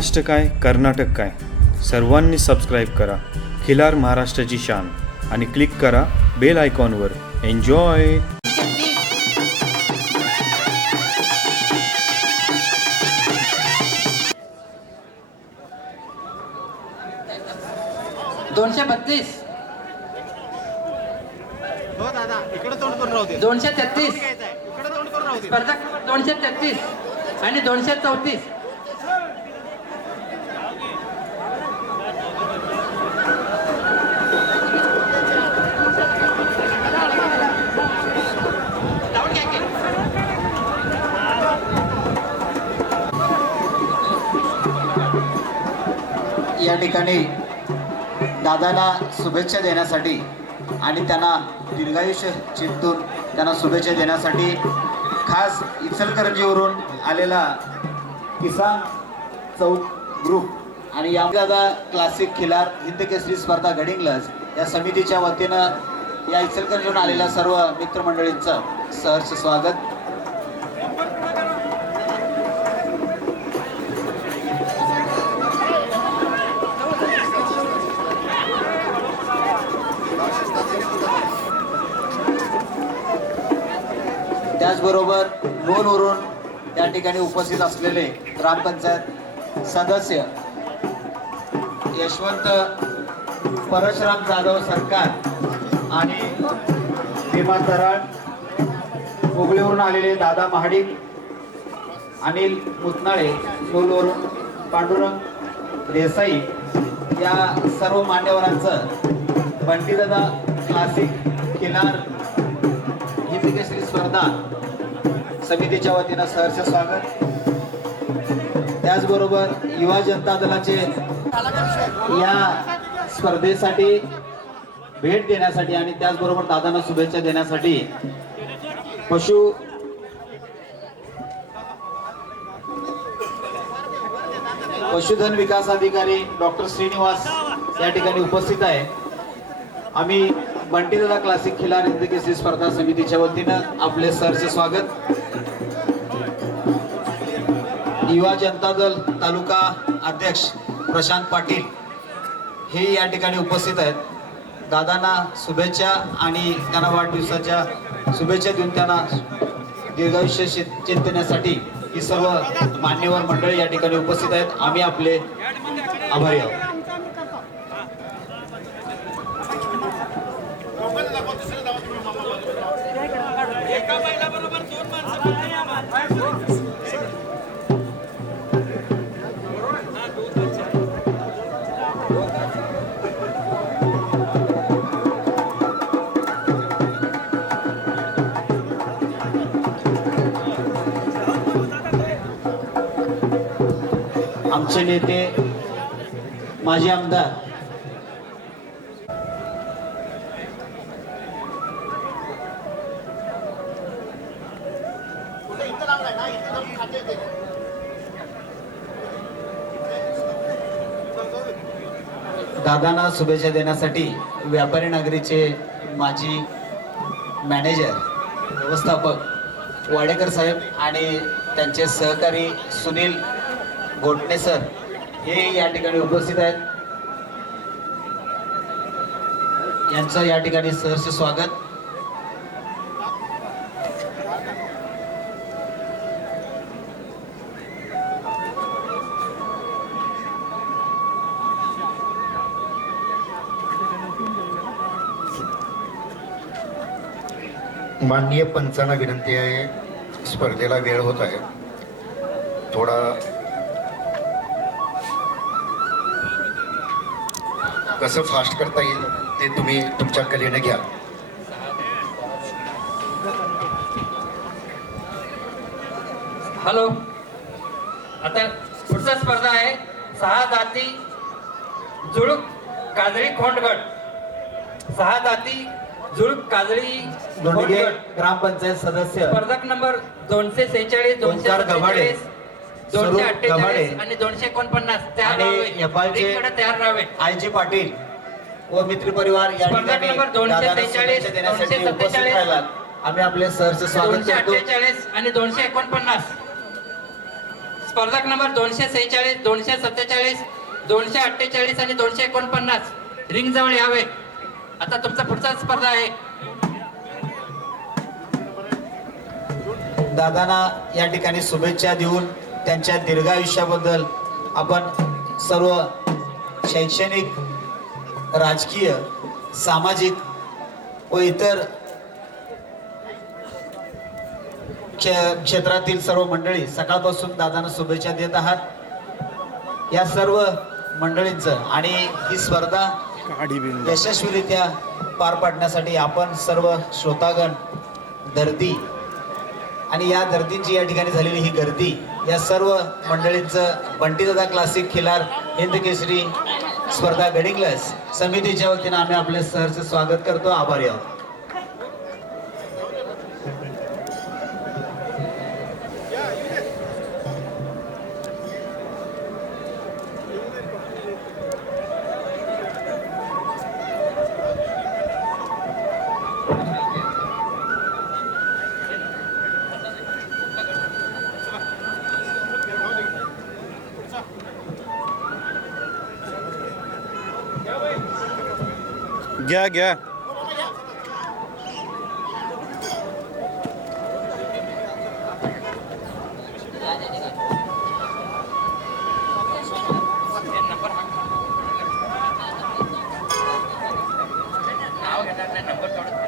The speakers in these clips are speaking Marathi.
महाराष्ट्र काय कर्नाटक काय सर्वांनी सबस्क्राईब करा खिलार महाराष्ट्राची शान आणि क्लिक करा बेल आयकॉनवर. एन्जॉय. दोनशे 32 हो दादा इकडे तोंड करून राहू दे. 233 इकडे तोंड करून राहू दे. स्पर्धक 233 आणि 234. या ठिकाणी दादाला शुभेच्छा देण्यासाठी आणि त्यांना दीर्घायुष्य चिंतून त्यांना शुभेच्छा देण्यासाठी खास इचलकरंजीवरून आलेला किसान चौक ग्रुप आणि या दादा क्लासिक खिलार हिंद केसरी स्पर्धा गडिंग्लज या समितीच्या वतीनं या इचलकरंजीवरून आलेल्या सर्व मित्रमंडळींचं सहर्ष स्वागत. त्याचबरोबर नोनवरून या ठिकाणी उपस्थित असलेले ग्रामपंचायत सदस्य यशवंत परशुराम जाधव सरकार आणि भीमा तराळ, हुबळीवरून आलेले दादा महाडिक, अनिल मुतनाळे नूलवरून, पांडुरंग देसाई या सर्व मान्यवरांचं बंटीदादा क्लासिक खिलार हिंद केसरी स्पर्धा समितीच्या वतीनं सहर्ष स्वागत. त्याचबरोबर युवा जनता दलाचे या स्पर्धेसाठी भेट देण्यासाठी आणि त्याचबरोबर दादांना शुभेच्छा देण्यासाठी पशुधन विकास अधिकारी डॉक्टर श्रीनिवास या ठिकाणी उपस्थित आहे. आम्ही बंटीदादा क्लासिक खिलार हिंद केसरी स्पर्धा समितीच्या वतीनं आपले सहर्ष स्वागत. युवा जनता दल तालुका अध्यक्ष प्रशांत पाटील हे या ठिकाणी उपस्थित आहेत. दादांना शुभेच्छा आणि त्यांना वाढदिवसाच्या शुभेच्छा देऊन त्यांना दीर्घायुष्य चिंतण्यासाठी ही सर्व मान्यवर मंडळी या ठिकाणी उपस्थित आहेत. आम्ही आपले आभारी आहोत. आमचे नेते माजी आमदार दादांना शुभेच्छा देण्यासाठी व्यापारी नगरीचे माजी मॅनेजर व्यवस्थापक वाडेकर साहेब आणि त्यांचे सहकारी सुनील गोटणे सर हे या ठिकाणी उपस्थित आहेत. यांचं या ठिकाणी सहर्ष स्वागत. माननीय पंचांना विनंती आहे, स्पर्धेला वेळ होत आहे, थोडा कसं फास्ट करता येईल ते तुम्ही तुमच्या कलेने घ्या. हॅलो, आता पुढचा स्पर्धा आहे 6 जाती जुळूक काजळी खोंडगट. 6 जाती जुळूक काजळी खोंडगट ग्रामपंचायत सदस्य स्पर्धक नंबर 246, 247, 248 आणि 249 तयार राहावे. आयजी पाटील व मित्र परिवार या स्पर्धक नंबर 243, 247, आम्ही आपले सहर्ष स्वागत करतो. 248 आणि 249 स्पर्धक नंबर 246, 247, 248 आणि 249 रिंग जवळ यावे. आता तुमचा पुढचा स्पर्धा आहे. दादांना या ठिकाणी शुभेच्छा देऊन त्यांच्या दीर्घायुष्याबद्दल आपण सर्व शैक्षणिक, राजकीय, सामाजिक व इतर क्षेत्रातील सर्व मंडळी सकाळपासून दादांना शुभेच्छा देत आहात. या सर्व मंडळींचं आणि ही स्पर्धा यशस्वीरित्या पार पाडण्यासाठी आपण सर्व श्रोतागण, दर्दी आणि या दर्दींची या ठिकाणी झालेली ही गर्दी, या सर्व मंडळींचं बंटीदादा क्लासिक खिलार हिंद केसरी स्पर्धा गडिंग्लस समितीच्या वतीनं आम्ही आपले सहर्ष स्वागत करतो. आभारी आहोत. घ्या घ्या. नाव घेणार नाही, नंबर थोडं.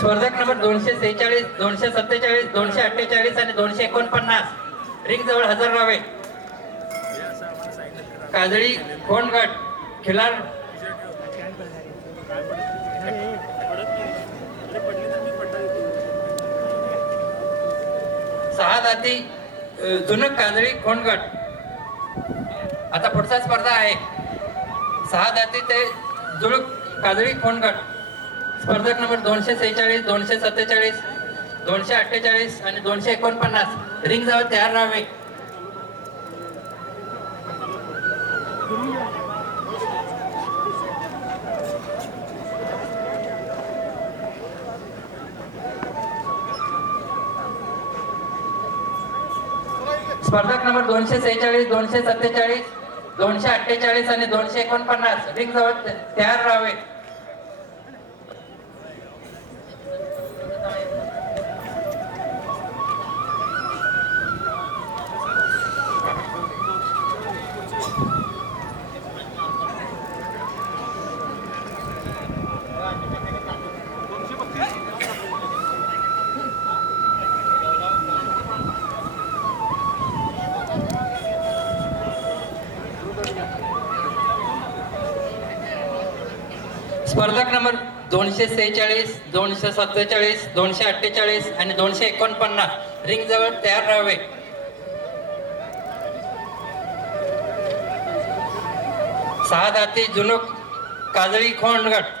स्पर्धक नंबर 246, 247, 248 आणि 249 रिंग जवळ हजर राहावे. काजळी खोंडगट खिलार सहा दाती जुनक काजळी खोंडगट. आता पुढचा स्पर्धा आहे 6 दाती ते जुळक काजळी खोंडगट. स्पर्धक नंबर 246, 247, 248 आणि 249 रिंग जवळ तयार राहावे. स्पर्धक नंबर 246, 247, 248 आणि 249 रिंग जवळ तयार राहावे. स्पर्धक नंबर 246, 247, 248 आणि 249 रिंग जवळ तयार राहावे. सहा दाती जुनूक काजळी खोंडगट.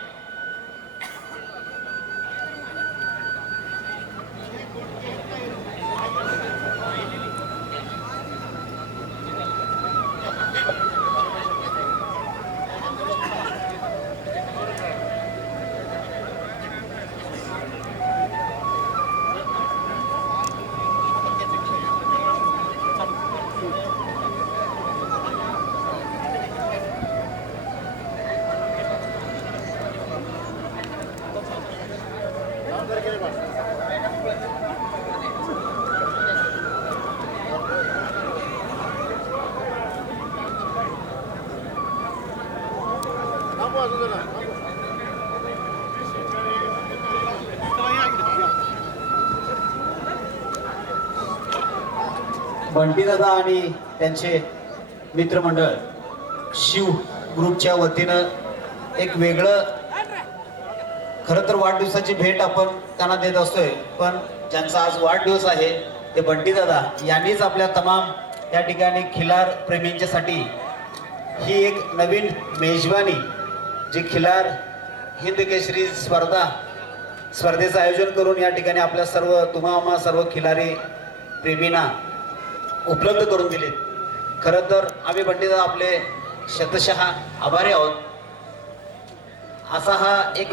बंटीदादा आणि त्यांचे मित्रमंडळ शिव ग्रुपच्या वतीनं एक वेगळं खरं तर वाढदिवसाची भेट आपण त्यांना देत असतोय, पण ज्यांचा आज वाढदिवस आहे ते बंटीदादा यांनीच आपल्या तमाम या ठिकाणी खिलार प्रेमींच्यासाठी ही एक नवीन मेजवानी जी खिलार हिंद केसरी स्पर्धा स्पर्धेचं आयोजन करून या ठिकाणी आपल्या सर्व खिलारी प्रेमींना उपलब्ध करून दिलेत. खरं तर आम्ही पंडितदादा आपले शतशः आभारी आहोत. असा हा एक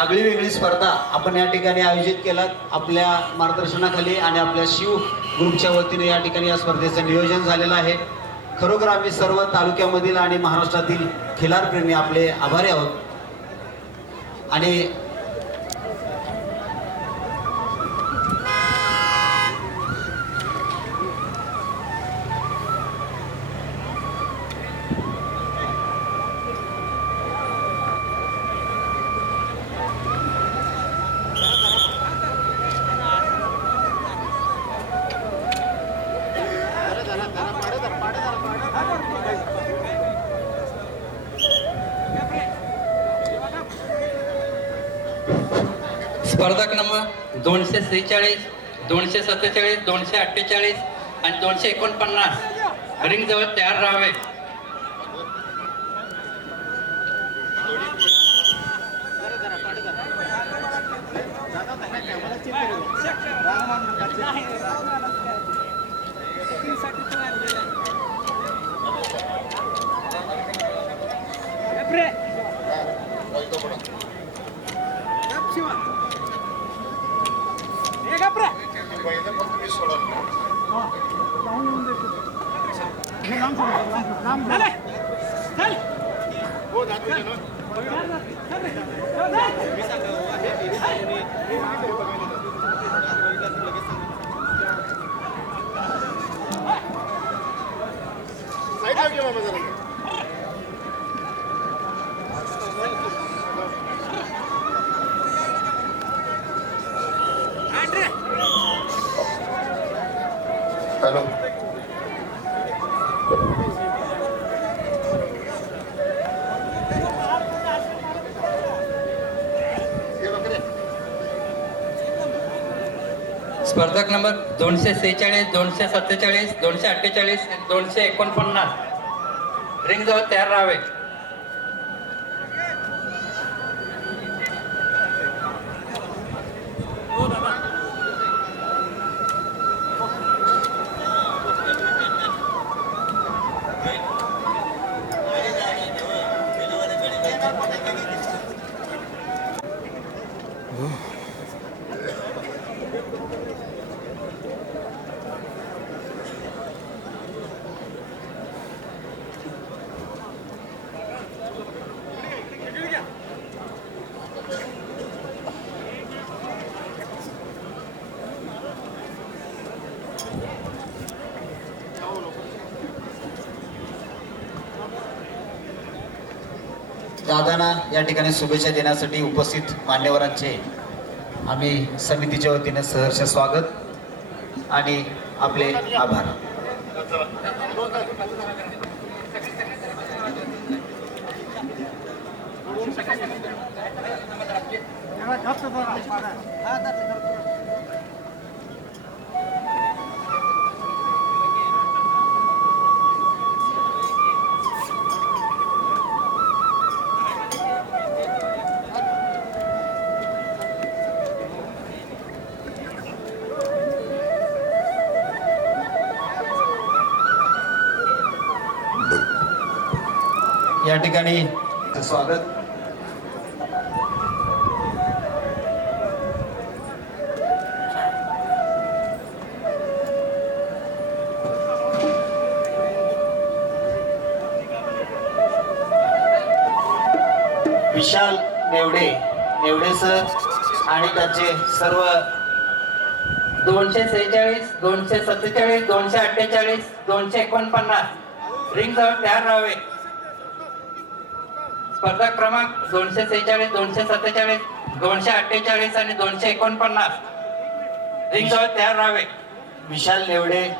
आगळी वेगळी स्पर्धा आपण या ठिकाणी आयोजित केला आपल्या मार्गदर्शनाखाली आणि आपल्या शिव ग्रुपच्या वतीने या ठिकाणी या स्पर्धेचं नियोजन झालेलं आहे. खरोखर आम्ही सर्व तालुक्यामधील आणि महाराष्ट्रातील खिलारप्रेमी आपले आभारी आहोत. आणि स्पर्धक नंबर 246, 247, 248 आणि 249 रिंग जवळ तयार राहावे. हॅलो. स्पर्धक नंबर 246, 247, 248, 249 रिंग जवळ तयार राहावे. दादांना या ठिकाणी शुभेच्छा देण्यासाठी उपस्थित मान्यवरांचे आम्ही समितीच्या वतीने सहर्ष स्वागत आणि आपले आभार. या ठिकाणी स्वागत. विशाल नेवडे सर आणि त्यांचे सर्व 246, 247, 248, 249 रिंग जवळ तयार राहावे. स्पर्धक क्रमांक 246, 247, 248 आणि 249 रिंग जवळ तयार राहावे. विशाल नेवडे,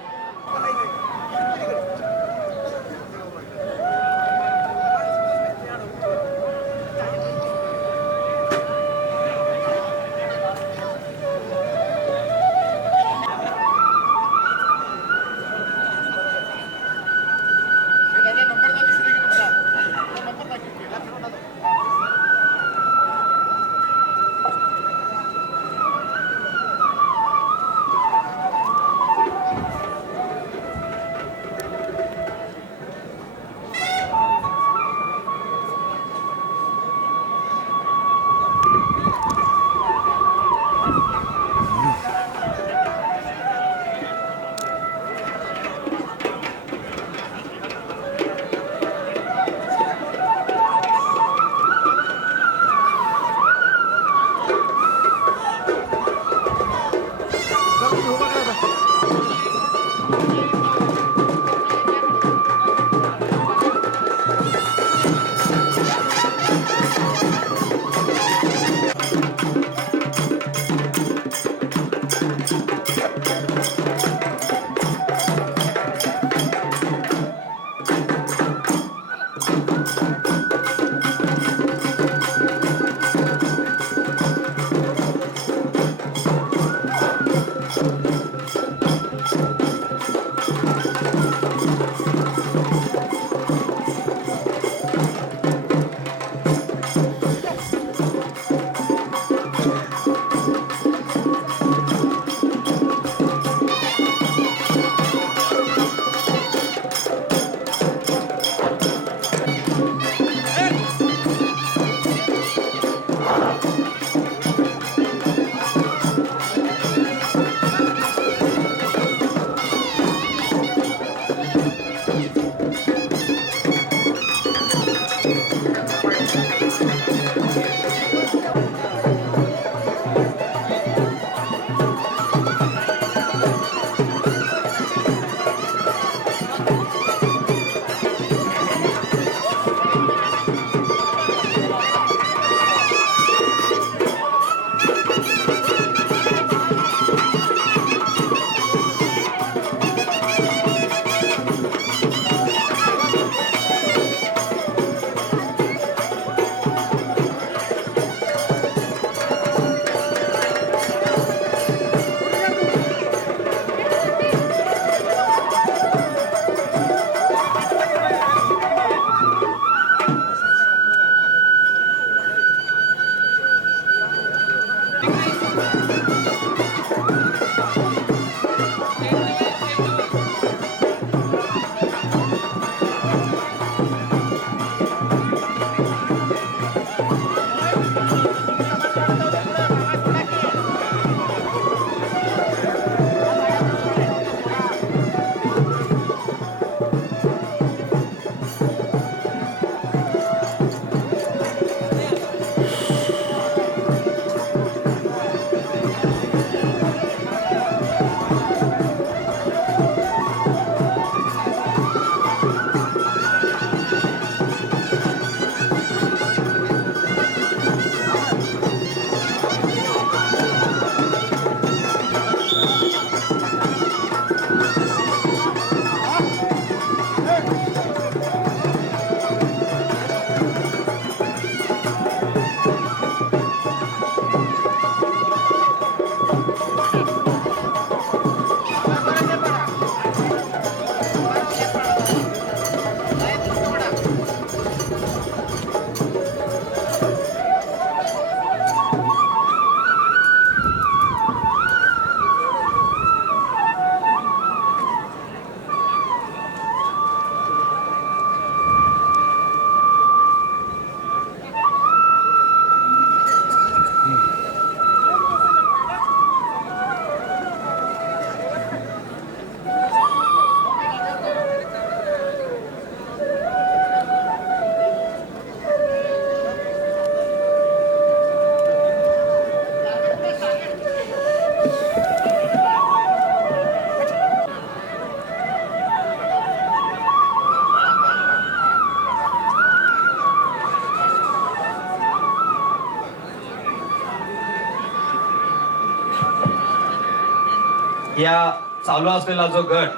या चालू असलेला जो गट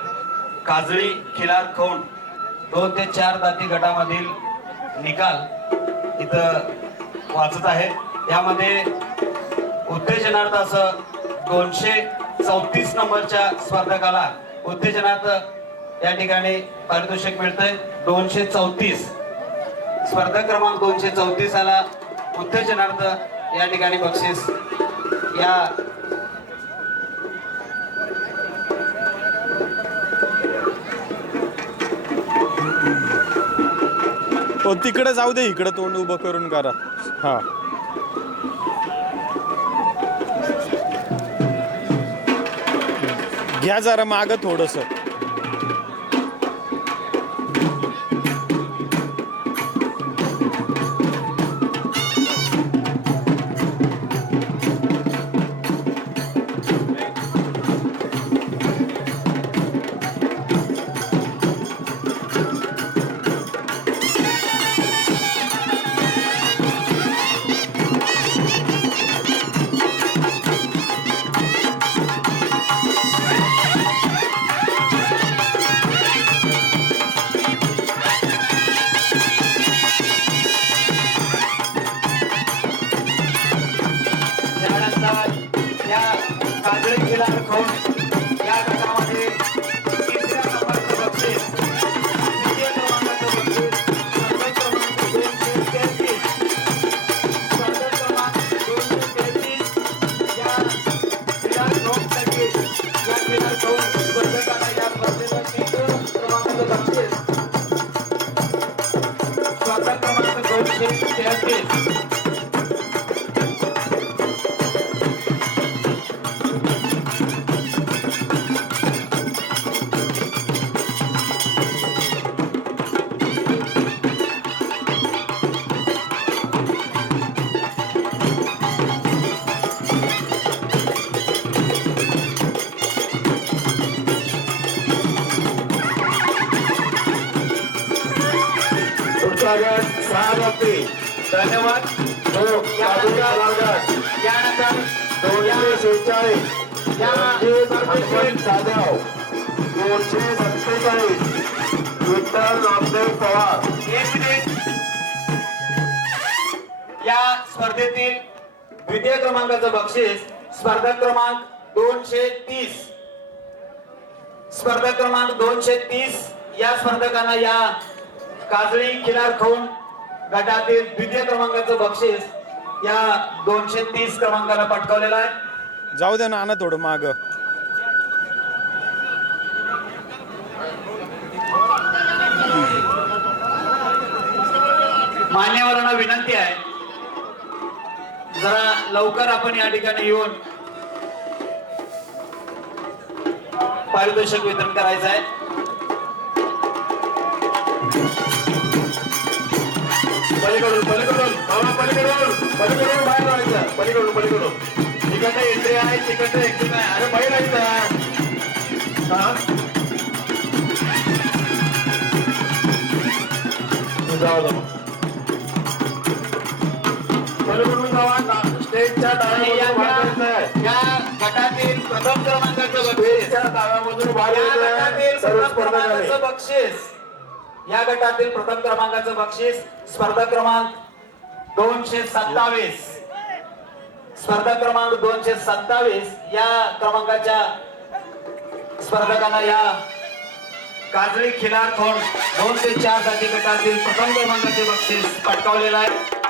काजळी खिलार खौंड 2 ते 4 दाती गटामधील निकाल इथं वाचत आहे. यामध्ये उत्तेजनार्थ असं 234 नंबरच्या स्पर्धकाला उत्तेजनार्थ या ठिकाणी पारितोषिक मिळतंय. 234 स्पर्धक क्रमांक 234 ला उत्तेजनार्थ या ठिकाणी बक्षीस या तिकडे जाऊ दे, इकडे तोंड उभं करून करा. हा घ्या जरा मागं थोडस. या काजळी खिलार खौंड या गटामध्ये 3ऱ्या नंबरचं बक्षीस, 2य क्रमांकाचं बक्षीस स्पर्धक क्रमांक 233 स्पर्धक क्रमांक 233 या खिलार खौंडसाठी या खिलार खौंड स्पर्धकांना या स्पर्धेचं 3य क्रमांकाचं बक्षीस स्पर्धक क्रमांक 233 धन्यवाद. यानंतर 246 विठ्ठल रामदेव पवार. या स्पर्धेतील 2य क्रमांकाचं बक्षीस स्पर्धक क्रमांक 230 स्पर्धक क्रमांक 230 या स्पर्धकांना या काजळी खिलार खौंड गटातील 2य क्रमांकाचं बक्षीस या 230 क्रमांकाला पटकावलेलं आहे. जाऊ दे ना थोडं माग. मान्यवरांना विनंती आहे जरा लवकर आपण या ठिकाणी येऊन पारितोषिक वितरण करायचं आहे. पलीकडून बाहेर जायचं. पलीकडून तिकडनं एंट्री आहे, तिकडनं एक्झिट आहे. अरे बाहेर जायचं. पलीकडून जावा. स्टेजच्या या गटातील प्रथम क्रमांकाचं बक्षीस डाव्यामधून या गटातील प्रथम क्रमांकाचं बक्षीस स्पर्धक क्रमांक 227 स्पर्धक क्रमांक 227 या क्रमांकाच्या स्पर्धकांना या काजळी खिलार खौंड 2 ते 4 जाती गटातील प्रथम क्रमांकाचे बक्षीस पटकावलेलं आहे.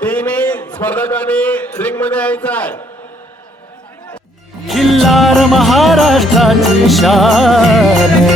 तिन्ही स्पर्धकांनी रिंग मध्ये यायचं आहे. खिल्लार महाराष्ट्राची शान